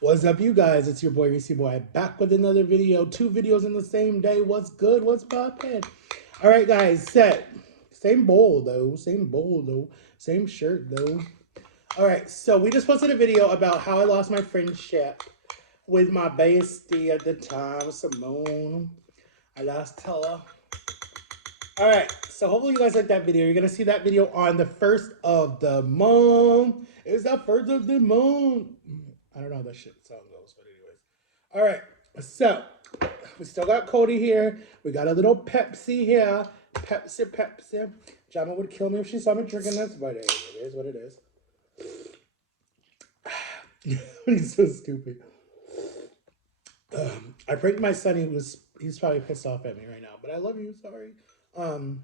What's up, you guys? It's your boy Reese Boy back with another video. Two videos in the same day. What's good? What's poppin'? All right, guys. Set. Same bowl though. Same bowl though. Same shirt though. All right. So we just posted a video about how I lost my friendship with my bestie at the time, Simone. I lost her. All right. So hopefully you guys like that video. You're gonna see that video on the first of the month. It's the first of the month. I don't know how that shit song goes, but anyways. All right, so we still got Cody here. We got a little Pepsi here. Pepsi, Pepsi. Jama would kill me if she saw me drinking this, but hey, it is what it is. He's so stupid. I pranked my son. He's probably pissed off at me right now, but I love you. Sorry. Um,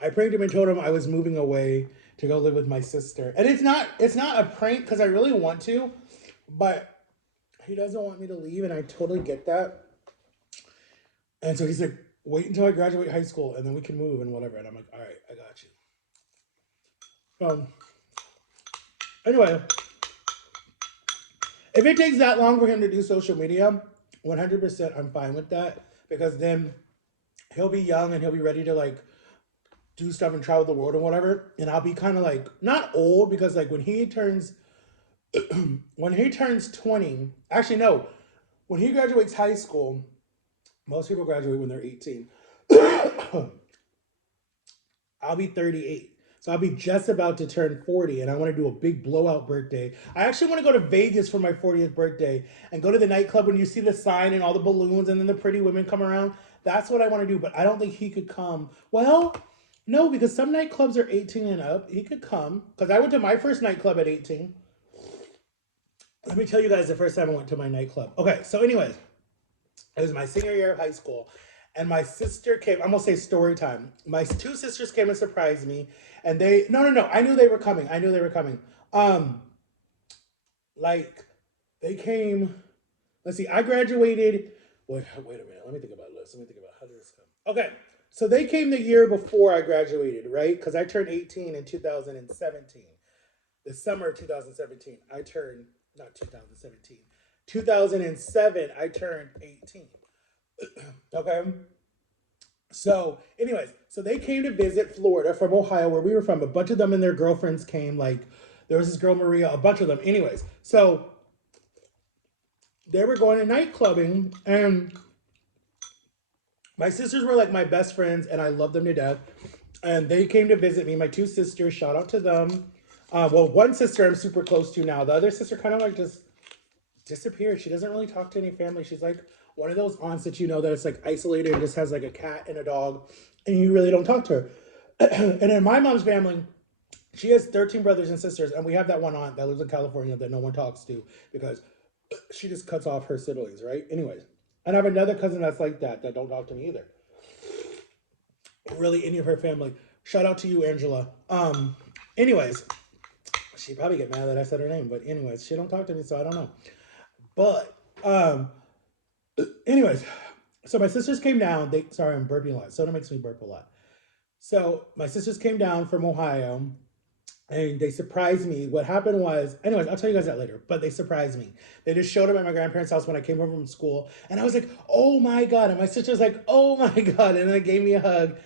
I pranked him and told him I was moving away to go live with my sister, and it's not a prank because I really want to, but he doesn't want me to leave, and I totally get that. And so he's like, wait until I graduate high school, and then we can move and whatever. And I'm like, all right, I got you. Anyway, if it takes that long for him to do social media, 100% I'm fine with that because then he'll be young and he'll be ready to like do stuff and travel the world and whatever. And I'll be kind of like not old because like when he turns 20, actually no, when he graduates high school, most people graduate when they're 18. I'll be 38. So I'll be just about to turn 40 and I want to do a big blowout birthday. I actually want to go to Vegas for my 40th birthday and go to the nightclub when you see the sign and all the balloons and then the pretty women come around. That's what I want to do, but I don't think he could come. Well, no, because some nightclubs are 18 and up. He could come because I went to my first nightclub at 18. Let me tell you guys the first time I went to my nightclub. Okay, so anyways, it was my senior year of high school, and my sister came. I'm gonna say story time. My two sisters came and surprised me, and they no. I knew they were coming. I knew they were coming. Um, like they came. Let's see. I graduated. Wait a minute. Let me think about this. Let me think about how did this come. Okay, so they came the year before I graduated, right? Because I turned 18 in 2017. The summer of 2017, I turned not 2017. 2007, I turned 18. Okay. So, anyways, so they came to visit Florida from Ohio, where we were from. A bunch of them and their girlfriends came. Like, there was this girl, Maria, a bunch of them. Anyways, so they were going to night clubbing, and my sisters were like my best friends, and I love them to death. And they came to visit me. My two sisters, shout out to them. Well, one sister I'm super close to now. The other sister kind of like just disappeared. She doesn't really talk to any family. She's like one of those aunts that you know that it's like isolated and just has like a cat and a dog, and you really don't talk to her. And in my mom's family, she has 13 brothers and sisters, and we have that one aunt that lives in California that no one talks to because she just cuts off her siblings, right? Anyways, and I have another cousin that's like that don't talk to me either. Really, any of her family. Shout out to you, Angela. Anyways, she probably get mad that I said her name, but anyways, she don't talk to me, so I don't know. But anyways, so my sisters came down. They sorry, I'm burping a lot. Soda makes me burp a lot. So my sisters came down from Ohio and they surprised me. What happened was, anyways, I'll tell you guys that later, but they surprised me. They just showed up at my grandparents' house when I came home from school. And I was like, oh my God. And my sister's like, oh my God. And they gave me a hug.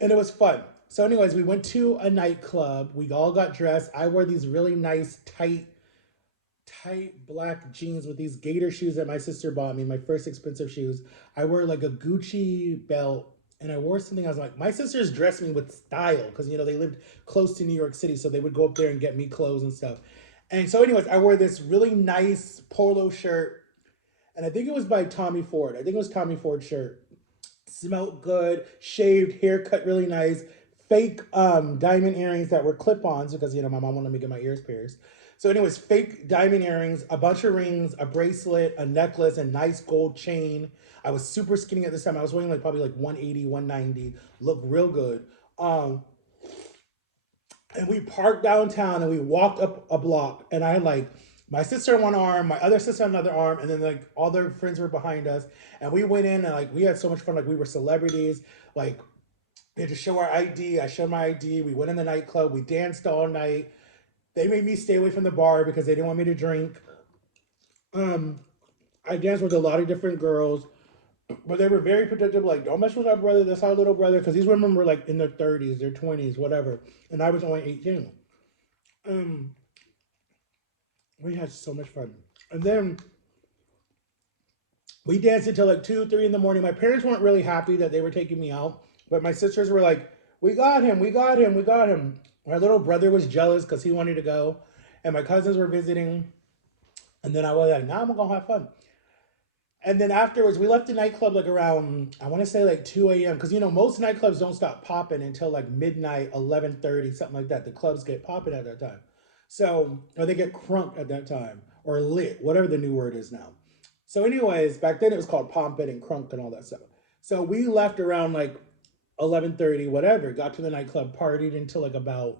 And it was fun. So, anyways, we went to a nightclub. We all got dressed. I wore these really nice, tight black jeans with these gator shoes that my sister bought me, my first expensive shoes. I wore like a Gucci belt and I wore something. I was like, my sisters dressed me with style because, you know, they lived close to New York City. So they would go up there and get me clothes and stuff. And so, anyways, I wore this really nice polo shirt. And I think it was by Tommy Ford. I think it was Tommy Ford shirt. Smelled good, shaved, hair cut really nice, fake diamond earrings that were clip-ons because you know my mom wanted me to get my ears pierced. So, anyways, fake diamond earrings, a bunch of rings, a bracelet, a necklace, a nice gold chain. I was super skinny at this time. I was weighing like probably like 180, 190. Looked real good. And we parked downtown and we walked up a block and I had like my sister on one arm, my other sister on another arm, and then like all their friends were behind us. And we went in and like we had so much fun, like we were celebrities. Like we had to show our ID. I showed my ID. We went in the nightclub. We danced all night. They made me stay away from the bar because they didn't want me to drink. Um, I danced with a lot of different girls, but they were very protective. Like, don't mess with our brother. That's our little brother. Because these women were like in their 30s, their 20s, whatever. And I was only 18. Um, we had so much fun. And then we danced until like 2, 3 in the morning. My parents weren't really happy that they were taking me out, but my sisters were like, "We got him, we got him, we got him." My little brother was jealous because he wanted to go, and my cousins were visiting. And then I was like, "Nah, I'm gonna have fun." And then afterwards, we left the nightclub like around, I want to say like 2 a.m. Because most nightclubs don't stop popping until like midnight, 11:30, something like that. The clubs get popping at that time. So, or they get crunk at that time, or lit, whatever the new word is now. So, anyways, back then it was called pomping and crunk and all that stuff. So we left around like 11:30, whatever. Got to the nightclub, partied until like about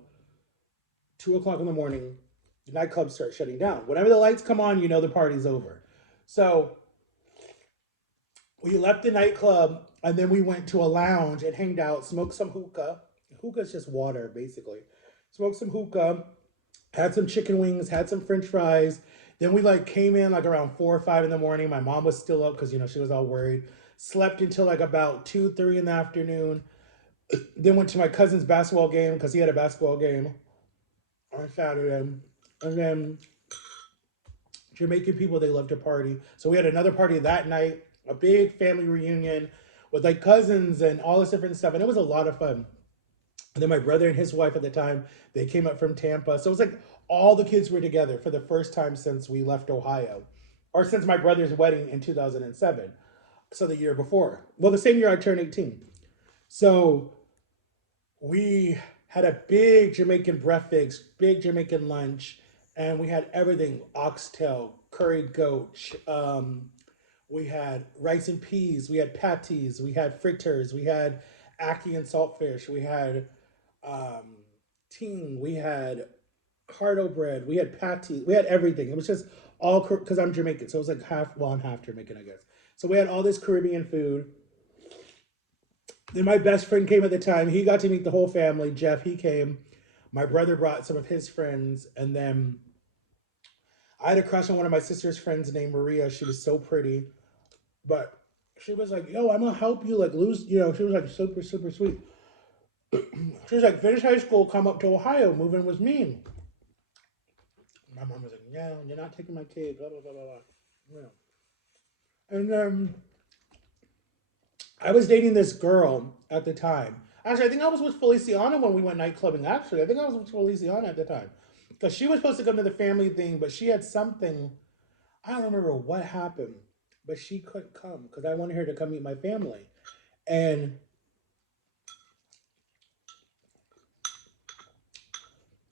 2 o'clock in the morning. The nightclubs start shutting down. Whenever the lights come on, the party's over. So we left the nightclub and then we went to a lounge and hanged out, smoked some hookah. Hookah is just water, basically. Smoked some hookah, had some chicken wings, had some French fries. Then we like came in like around 4 or 5 in the morning. My mom was still up because she was all worried. Slept until like about 2, 3 in the afternoon. Then went to my cousin's basketball game because he had a basketball game on Saturday. And then Jamaican people, they love to party. So we had another party that night, a big family reunion with like cousins and all this different stuff. And it was a lot of fun. And then my brother and his wife at the time, they came up from Tampa. So it was like all the kids were together for the first time since we left Ohio, or since my brother's wedding in 2007. So the year before. Well, the same year I turned 18. So we had a big Jamaican breakfast, big Jamaican lunch, and we had everything: oxtail, curried goat. We had rice and peas. We had patties. We had fritters. We had ackee and saltfish. We had um, ting. We had hardo bread. We had patties. We had everything. It was just all because I'm Jamaican, so it was like half. Well, I'm half Jamaican, I guess. So we had all this Caribbean food. Then my best friend came at the time. He got to meet the whole family. Jeff, he came. My brother brought some of his friends, and then I had a crush on one of my sister's friends named Maria. She was so pretty, but she was like, "Yo, I'm gonna help you like lose." She was like super super sweet. She was like, "Finish high school, come up to Ohio, move in with me." My mom was like, "No, you're not taking my kid." Blah blah blah blah blah. Yeah. And then I was dating this girl at the time. Actually, I think I was with Feliciana when we went night clubbing. Actually, I think I was with Feliciana at the time. Because she was supposed to come to the family thing, but she had something. I don't remember what happened, but she couldn't come because I wanted her to come meet my family. And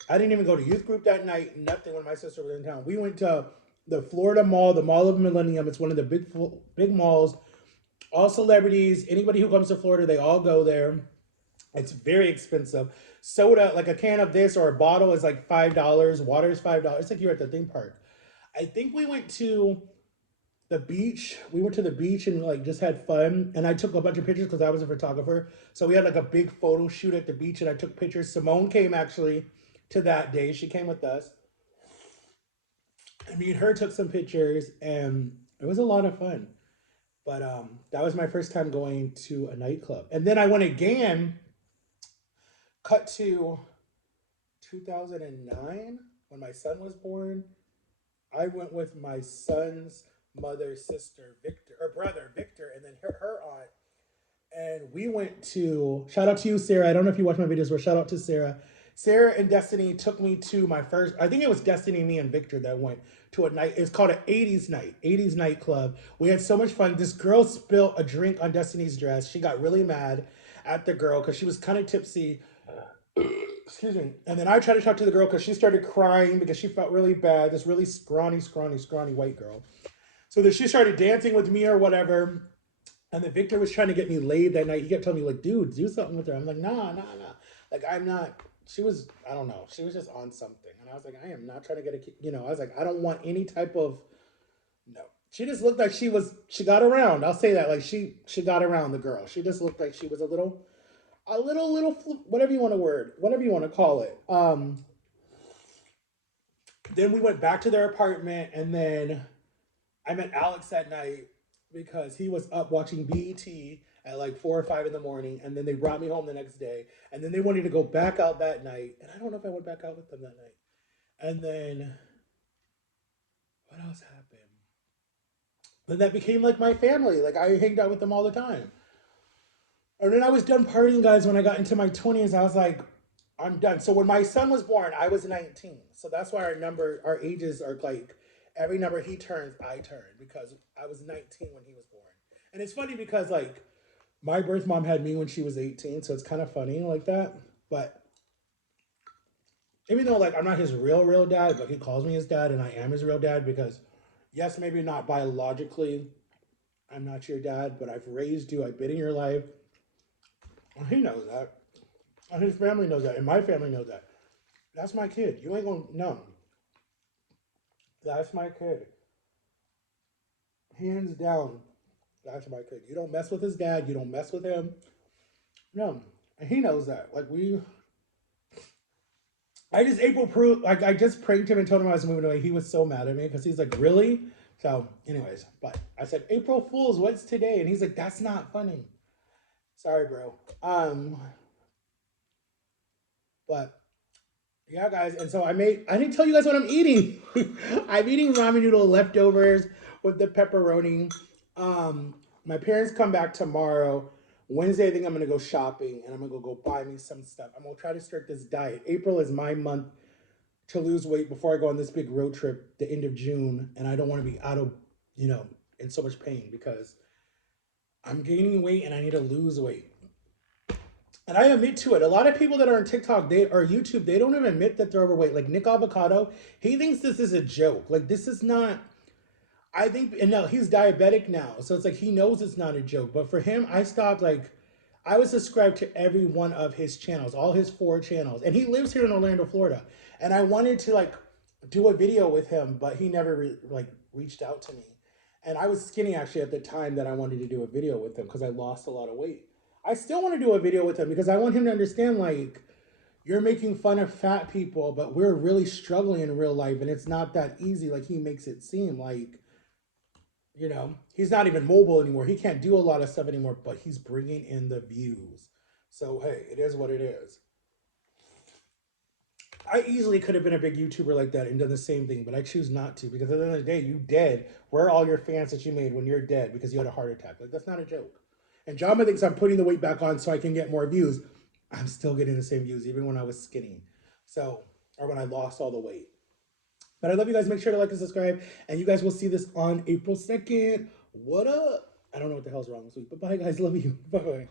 I didn't even go to youth group that night, nothing when my sister was in town. We went to the Florida Mall, the Mall of Millennium. It's one of the big malls. All celebrities, anybody who comes to Florida, they all go there. It's very expensive. Soda, like a can of this or a bottle, is like $5. Water is $5. It's like you're at the theme park. I think we went to the beach. We went to the beach and like just had fun. And I took a bunch of pictures because I was a photographer. So we had like a big photo shoot at the beach, and I took pictures. Simone came actually to that day. She came with us. And me and her took some pictures, and it was a lot of fun. But that was my first time going to a nightclub. And then I went again, cut to 2009 when my son was born. I went with my son's mother's sister, Victor, or brother, Victor, and then her aunt. And we went to, shout out to you, Sarah. I don't know if you watch my videos, but shout out to Sarah. Sarah and Destiny took me to my first, I think it was Destiny, me, and Victor that went to a night. It's called an 80s night, 80s nightclub. We had so much fun. This girl spilled a drink on Destiny's dress. She got really mad at the girl because she was kind of tipsy. Excuse me. And then I tried to talk to the girl because she started crying because she felt really bad. This really scrawny white girl. So then she started dancing with me or whatever. And then Victor was trying to get me laid that night. He kept telling me, like, dude, do something with her. I'm like, nah, nah, nah. Like, I'm not. She was, I don't know. She was just on something. And I was like, I am not trying to get I was like, I don't want any type of, no. She just looked like she got around. I'll say that. Like, she got around the girl. She just looked like she was a little, whatever you want to word, whatever you want to call it. Then we went back to their apartment, and then I met Alex that night because he was up watching BET at like 4 or 5 in the morning, and then they brought me home the next day, and then they wanted to go back out that night, and I don't know if I went back out with them that night. And then what else happened? Then that became like my family. Like I hanged out with them all the time. And then I was done partying, guys. When I got into my 20s, I was like, I'm done. So when my son was born, I was 19. So that's why our ages are like every number he turns, I turn because I was 19 when he was born. And it's funny because like my birth mom had me when she was 18, so it's kind of funny like that. But even though like I'm not his real dad, but he calls me his dad, and I am his real dad because yes, maybe not biologically, I'm not your dad, but I've raised you. I've been in your life. He knows that. And his family knows that. And my family knows that. That's my kid. You ain't gonna know. That's my kid. Hands down. That's my kid. You don't mess with his dad. You don't mess with him. No. And he knows that. I just April proved, like, I just pranked him and told him I was moving away. He was so mad at me because he's like, really? So, anyways, but I said, April Fools, what's today? And he's like, that's not funny. Sorry, bro. But yeah, guys, and so I didn't tell you guys what I'm eating. I'm eating ramen noodle leftovers with the pepperoni. My parents come back tomorrow. Wednesday, I think I'm gonna go shopping and I'm gonna go buy me some stuff. I'm gonna try to start this diet. April is my month to lose weight before I go on this big road trip the end of June, and I don't want to be out of, you know, in so much pain because I'm gaining weight and I need to lose weight. And I admit to it. A lot of people that are on TikTok, they or YouTube, they don't even admit that they're overweight. Like Nick Avocado, he thinks this is a joke. Like this is not. I think, and no, he's diabetic now, so it's like he knows it's not a joke. But for him, I stopped. Like, I was subscribed to every one of his channels, all his 4 channels, and he lives here in Orlando, Florida. And I wanted to like do a video with him, but he never like reached out to me. And I was skinny actually at the time that I wanted to do a video with him because I lost a lot of weight. I still want to do a video with him because I want him to understand like you're making fun of fat people, but we're really struggling in real life and it's not that easy like he makes it seem. Like, he's not even mobile anymore. He can't do a lot of stuff anymore, but he's bringing in the views. So, hey, it is what it is. I easily could have been a big YouTuber like that and done the same thing, but I choose not to because at the end of the day, you dead. Where are all your fans that you made when you're dead because you had a heart attack? Like, that's not a joke. And Jama thinks I'm putting the weight back on so I can get more views. I'm still getting the same views even when I was skinny. So, or when I lost all the weight. But I love you guys. Make sure to like and subscribe. And you guys will see this on April 2nd. What up? I don't know what the hell's wrong this week. But bye, guys. Love you. Bye.